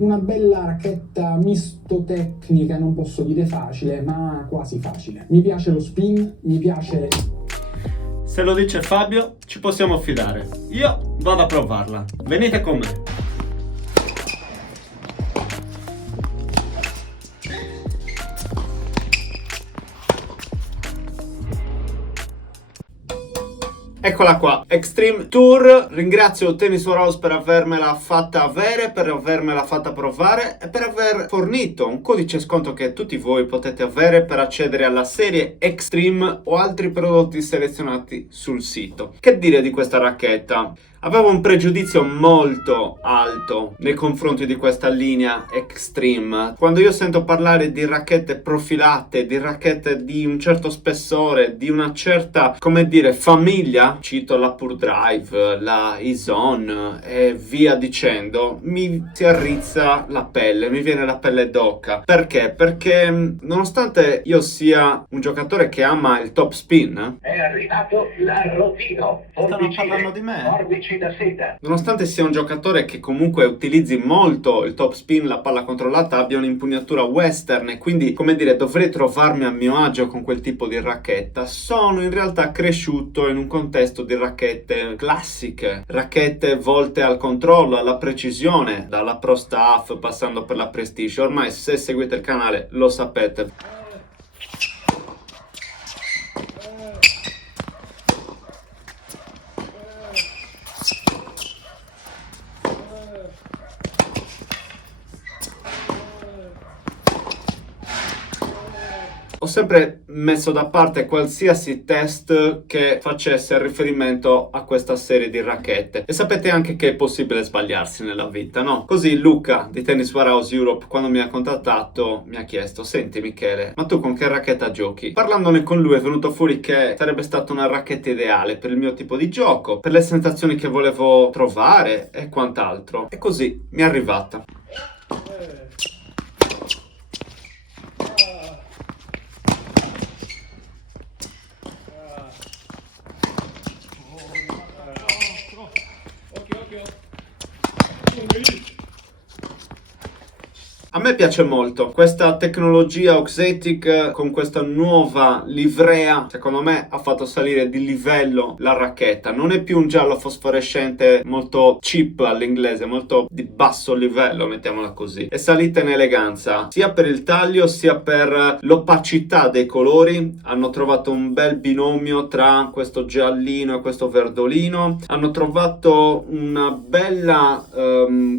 Una bella racchetta misto tecnica, non posso dire facile, ma quasi facile. Mi piace lo spin, mi piace... Se lo dice Fabio, ci possiamo fidare. Io vado a provarla. Venite con me. Eccola qua, Extreme Tour. Ringrazio Tennis Warehouse per avermela fatta avere, per avermela fatta provare e per aver fornito un codice sconto che tutti voi potete avere per accedere alla serie Extreme o altri prodotti selezionati sul sito. Che dire di questa racchetta? Avevo un pregiudizio molto alto nei confronti di questa linea Extreme. Quando io sento parlare di racchette profilate, di racchette di un certo spessore, di una certa, come dire, famiglia, cito la Pure Drive, la Izone e via dicendo, mi si arrizza la pelle, mi viene la pelle d'oca. Perché? Perché nonostante io sia un giocatore che ama il top spin, è arrivato l'arrotino. stanno parlando di me? Forbici da seta. Nonostante sia un giocatore che comunque utilizzi molto il top spin, la palla controllata, abbia un'impugnatura western e quindi, come dire, dovrei trovarmi a mio agio con quel tipo di racchetta, sono in realtà cresciuto in un contesto di racchette classiche, racchette volte al controllo, alla precisione, dalla Pro Staff passando per la Prestige. Ormai se seguite il canale lo sapete. Ho sempre messo da parte qualsiasi test che facesse riferimento a questa serie di racchette. E sapete anche che è possibile sbagliarsi nella vita, no? Così Luca di Tennis Warehouse Europe, quando mi ha contattato, mi ha chiesto: senti Michele, ma tu con che racchetta giochi? Parlandone con lui è venuto fuori che sarebbe stata una racchetta ideale per il mio tipo di gioco, per le sensazioni che volevo trovare e quant'altro. E così mi è arrivata. A me piace molto questa tecnologia Oxetic con questa nuova livrea. Secondo me ha fatto salire di livello la racchetta. Non è più un giallo fosforescente molto cheap all'inglese, molto di basso livello, mettiamola così. È salita in eleganza sia per il taglio sia per l'opacità dei colori. Hanno trovato un bel binomio tra questo giallino e questo verdolino. Hanno trovato una bella,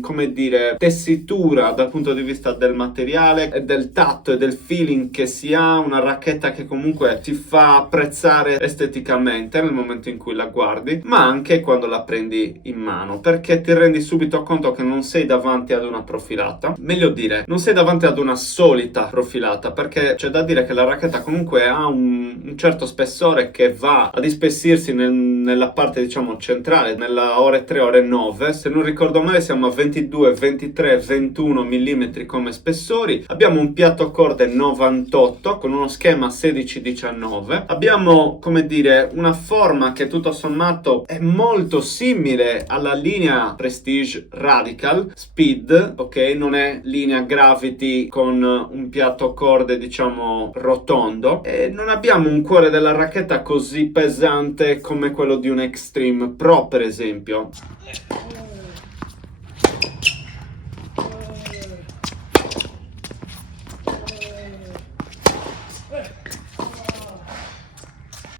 come dire, tessitura dal punto di vista del materiale e del tatto e del feeling che si ha, una racchetta che comunque ti fa apprezzare esteticamente nel momento in cui la guardi, ma anche quando la prendi in mano, perché ti rendi subito conto che non sei davanti ad una profilata, meglio dire, non sei davanti ad una solita profilata, perché c'è da dire che la racchetta comunque ha un certo spessore che va ad ispessirsi nella parte, diciamo, centrale, nella ore 3, ore 9, se non ricordo male siamo a 22, 23, 21 mm come spessori. Abbiamo un piatto a corde 98 con uno schema 16-19. Abbiamo, come dire, una forma che tutto sommato è molto simile alla linea Prestige Radical Speed, ok? Non è linea Gravity con un piatto a corde, diciamo, rotondo. E non abbiamo un cuore della racchetta così pesante come quello di un Extreme Pro, per esempio.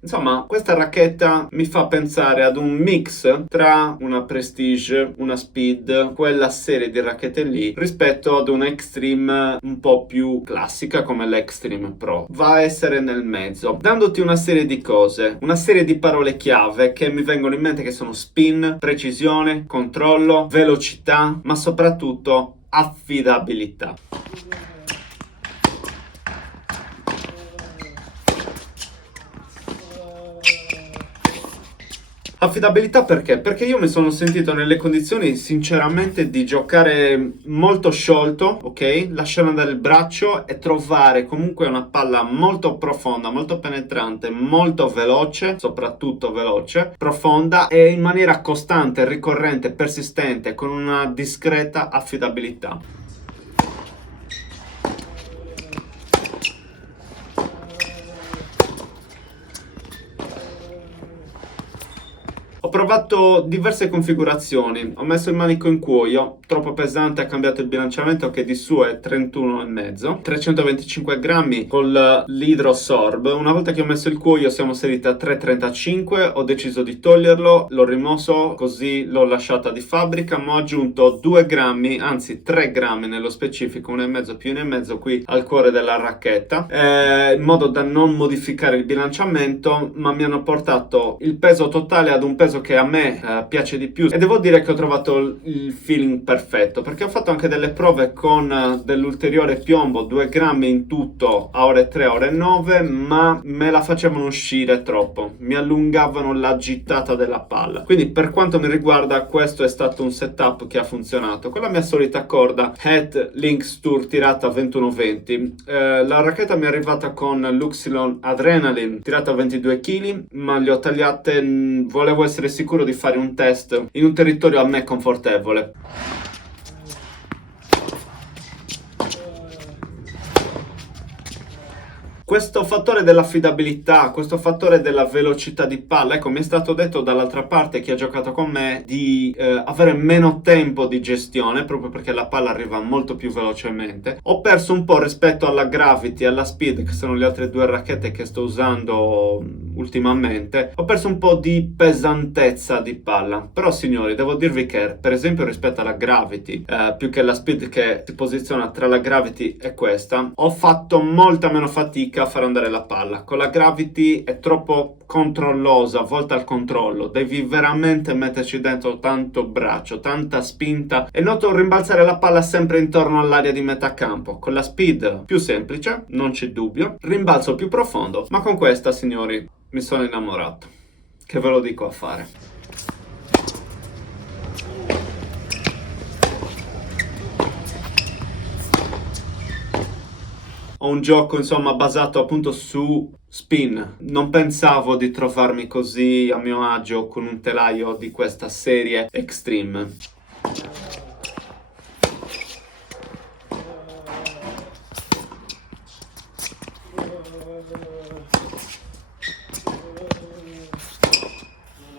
Insomma, questa racchetta mi fa pensare ad un mix tra una Prestige, una Speed, quella serie di racchette lì, rispetto ad una Extreme un po' più classica come l'Extreme Pro. Va a essere nel mezzo, dandoti una serie di cose, una serie di parole chiave che mi vengono in mente, che sono spin, precisione, controllo, velocità, ma soprattutto affidabilità. Affidabilità perché? Perché io mi sono sentito nelle condizioni sinceramente di giocare molto sciolto, ok? Lasciare andare il braccio e trovare comunque una palla molto profonda, molto penetrante, molto veloce, soprattutto veloce, profonda e in maniera costante, ricorrente, persistente, con una discreta affidabilità. provato diverse configurazioni, ho messo il manico in cuoio, troppo pesante, ha cambiato il bilanciamento che di suo è 31,5, 325 grammi con l'Hydrosorb. Una volta che ho messo il cuoio siamo saliti a 3,35, ho deciso di toglierlo, l'ho rimosso, così l'ho lasciata di fabbrica, ma ho aggiunto 2 grammi, anzi 3 grammi nello specifico, 1,5 più 1,5 qui al cuore della racchetta, in modo da non modificare il bilanciamento, ma mi hanno portato il peso totale ad un peso che a me piace di più, e devo dire che ho trovato il feeling perfetto, perché ho fatto anche delle prove con dell'ulteriore piombo, 2 grammi in tutto a ore 3, ore 9, ma me la facevano uscire troppo, mi allungavano la gittata della palla. Quindi per quanto mi riguarda questo è stato un setup che ha funzionato con la mia solita corda Head Lynx Tour tirata 21-20. La racchetta mi è arrivata con l'Uxilon Adrenaline tirata 22 kg, ma le ho tagliate, volevo essere sicuro di fare un test in un territorio a me confortevole. Questo fattore dell'affidabilità, questo fattore della velocità di palla, ecco, mi è stato detto dall'altra parte chi ha giocato con me di avere meno tempo di gestione, proprio perché la palla arriva molto più velocemente. Ho perso un po' rispetto alla Gravity e alla Speed, che sono le altre due racchette che sto usando ultimamente. Ho perso un po' di pesantezza di palla, però signori, devo dirvi che per esempio rispetto alla Gravity, più che la Speed che si posiziona tra la Gravity e questa, ho fatto molta meno fatica a far andare la palla. Con la Gravity è troppo controllosa, volta al controllo, devi veramente metterci dentro tanto braccio, tanta spinta, e noto rimbalzare la palla sempre intorno all'area di metà campo. Con la Speed più semplice, non c'è dubbio, rimbalzo più profondo, ma con questa, signori, mi sono innamorato. Che ve lo dico a fare? Ho un gioco, insomma, basato appunto su spin. Non pensavo di trovarmi così a mio agio con un telaio di questa serie Extreme.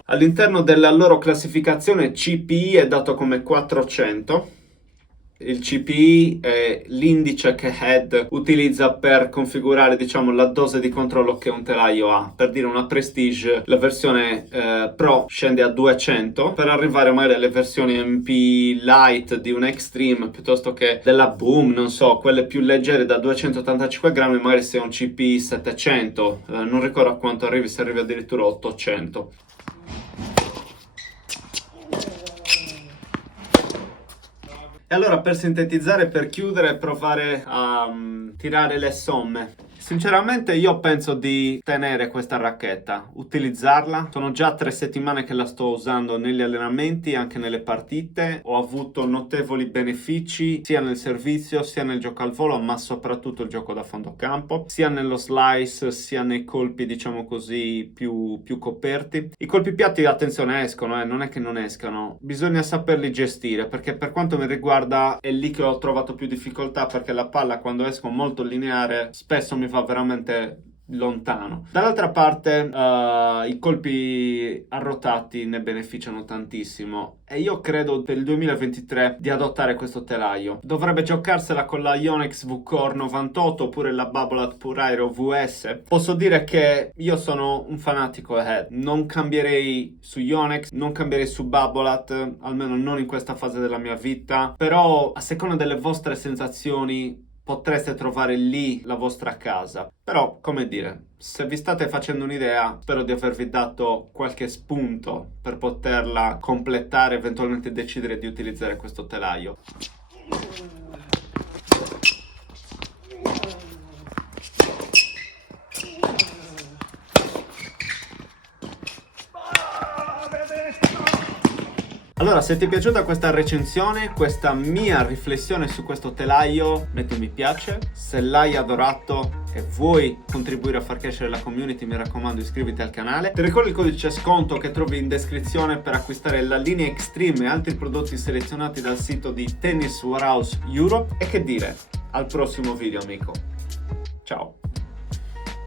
All'interno della loro classificazione CPI è dato come 400. Il CPI è l'indice che Head utilizza per configurare, diciamo, la dose di controllo che un telaio ha. Per dire, una Prestige, la versione Pro scende a 200, per arrivare magari alle versioni MP Light di un Extreme, piuttosto che della Boom, non so, quelle più leggere da 285 grammi, magari se è un CPI 700, non ricordo a quanto arrivi, se arrivi addirittura a 800. E allora, per sintetizzare, per chiudere e provare a tirare le somme, sinceramente io penso di tenere questa racchetta, utilizzarla. Sono già 3 settimane che la sto usando negli allenamenti, anche nelle partite. Ho avuto notevoli benefici sia nel servizio, sia nel gioco al volo, ma soprattutto il gioco da fondo campo, sia nello slice, sia nei colpi, diciamo così, più coperti. I colpi piatti, attenzione, escono, non è che non escano, bisogna saperli gestire, perché per quanto mi riguarda è lì che ho trovato più difficoltà, perché la palla, quando esco molto lineare, spesso mi va veramente lontano. Dall'altra parte i colpi arrotati ne beneficiano tantissimo, e io credo per il 2023 di adottare questo telaio. Dovrebbe giocarsela con la Yonex V-Core 98 oppure la Babolat Pure Aero VS. Posso dire che io sono un fanatico Head, non cambierei su Yonex, non cambierei su Babolat, almeno non in questa fase della mia vita, però a seconda delle vostre sensazioni potreste trovare lì la vostra casa. Però, come dire, se vi state facendo un'idea, spero di avervi dato qualche spunto per poterla completare, eventualmente decidere di utilizzare questo telaio. Allora, se ti è piaciuta questa recensione, questa mia riflessione su questo telaio, metti un mi piace. Se l'hai adorato e vuoi contribuire a far crescere la community, mi raccomando, iscriviti al canale. Ti ricordo il codice sconto che trovi in descrizione per acquistare la linea Extreme e altri prodotti selezionati dal sito di Tennis Warehouse Europe. E che dire, al prossimo video, amico. Ciao.